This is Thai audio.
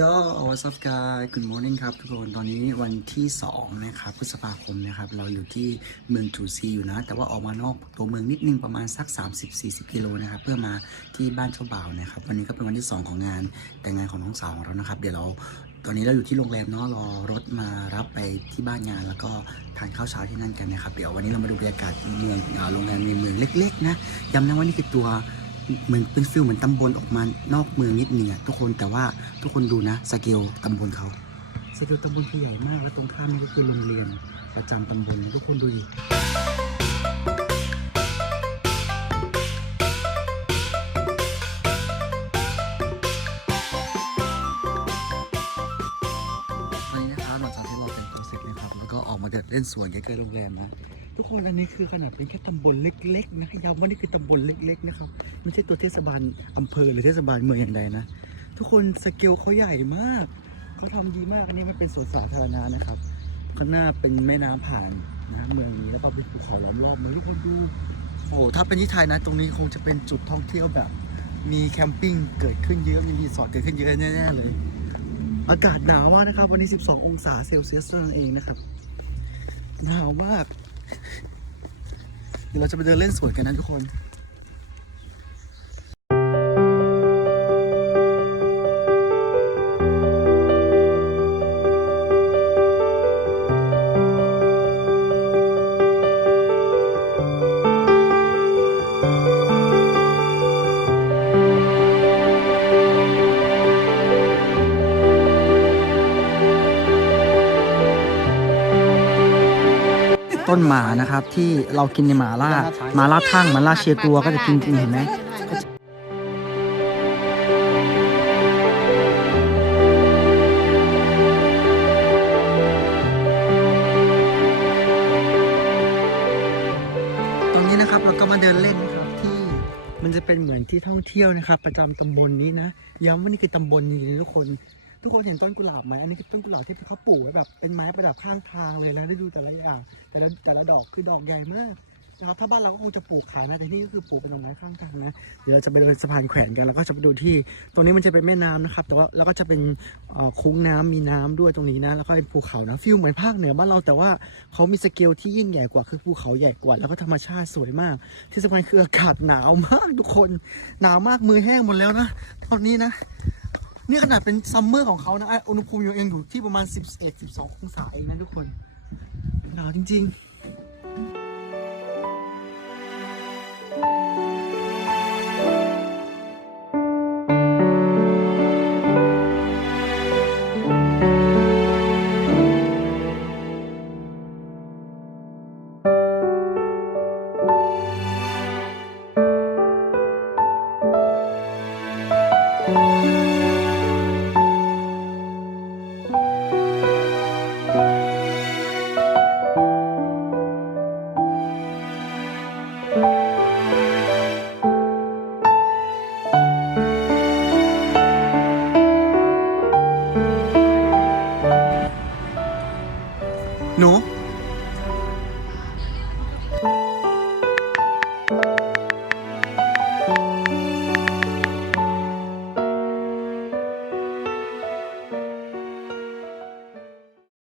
ย่ what's up guys good morning ครับทุกคน ตอนนี้วันที่ 2 นะครับพฤษภาคมนะครับ เราอยู่ที่เมืองทูซีอยู่นะ แต่ว่าออกมานอกตัวเมืองนิดนึงประมาณสัก 30-40 กิโลนะครับ เพื่อมาที่บ้านเจ้าบ่าวนะครับ วันนี้ก็เป็นวันที่ 2 ของงานแต่งงานของน้องสาวของเรานะครับ เดี๋ยวเราตอนนี้เราอยู่ที่โรงแรมเนาะรอรถมารับไปที่บ้านงาน แล้วก็ทานข้าวเช้าที่นั่นกันนะครับ เดี๋ยววันนี้เรามาดูบรรยากาศเมืองโรงแรมในเมืองเล็ก ๆ นะย้ำนะว่านี่คือตัว เหมือนเป็นฟิลเหมือนตำบลออกมานอกเมืองนิดนึงอะทุกคนแต่ว่าทุกคนดูนะสเกลตำบลเขาสเกลตำบลคือใหญ่มาก แล้วตรงข้ามนี่ก็คือโรงเรียนประจำตำบลทุกคนดูดิวันนี้นะครับหลังจากที่เราแต่งตัวเสร็จนะครับแล้วก็ออกมาเดินเล่นสวนใกล้ๆโรงแรมนะ ทุกคนอันนี้คือขนาดเป็นแค่ตำบลเล็กๆนะย้ำว่านี่คือตำบลเล็กๆนะครับไม่ใช่ตัวเทศบาลอำเภอหรือเทศบาลเมืองอย่างใดนะ ทุกคนสเกลเขาใหญ่มากเขาทำดีมากอันนี้มันเป็นสวนสาธารณะนะครับข้างหน้าเป็นแม่น้ำผ่านนะเมืองนี้แล้วก็เป็นภูเขาล้อมรอบมาทุกคนดูโอ้ถ้าเป็นที่ไทยนะ ตรงนี้คงจะเป็นจุดท่องเที่ยวแบบ มีแคมปิ้งเกิดขึ้นเยอะมีรีสอร์ทเกิดขึ้นเยอะแน่ๆเลย อากาศหนาวมากนะครับ วันนี้ 12 องศาเซลเซียสเท่านั้นเองนะครับหนาวมาก เดี๋ยวเราจะไปเดินเล่นสวนกันนะทุกคน ต้นหมานะครับ ที่เรากินในหมาล่าหมาล่าทั่งหมาล่าเชียตัวก็จะกินกินเห็นไหมตรงนี้นะครับเราก็มาเดินเล่นนะครับที่มันจะเป็นเหมือนที่ท่องเที่ยวนะครับ ประจำตำบลนี้นะย้ำว่านี่คือตำบลจริงๆทุกคน ทุกคนเห็นต้นกุหลาบไหมอันนี้คือต้นกุหลาบที่เขาปลูกไว้แบบเป็นไม้ประดับข้างทางเลยแล้วได้ดูแต่ละอย่างแต่ละแต่ละดอกคือดอกใหญ่มากนะครับถ้าบ้านเราก็คงจะปลูกขายนะแต่นี่ก็คือปลูกเป็นดอกไม้ข้างทางนะเดี๋ยวเราจะไปเดินสะพานแขวนกันแล้วก็จะไปดูที่ ตรงนี้มันจะเป็นแม่น้ำนะครับ แต่ว่าแล้วก็จะเป็นคุ้งน้ำมีน้ำด้วยตรงนี้นะแล้วก็เป็นภูเขานะฟิลเหมือนภาคเหนือบ้านเราแต่ว่าเขามีสเกลที่ยิ่งใหญ่กว่าคือภูเขาใหญ่กว่า แล้วก็ธรรมชาติสวยมาก ที่สำคัญคืออากาศหนาวมากทุกคนหนาวมากมือแห้งหมดแล้วนะตอนนี้นะ นี่ขนาดเป็นซัมเมอร์ของเขานะอะอุณหภูมิยังเองอยู่ที่ประมาณ 11 12 องศาเองนะทุกคนหนาวจริง ๆ No,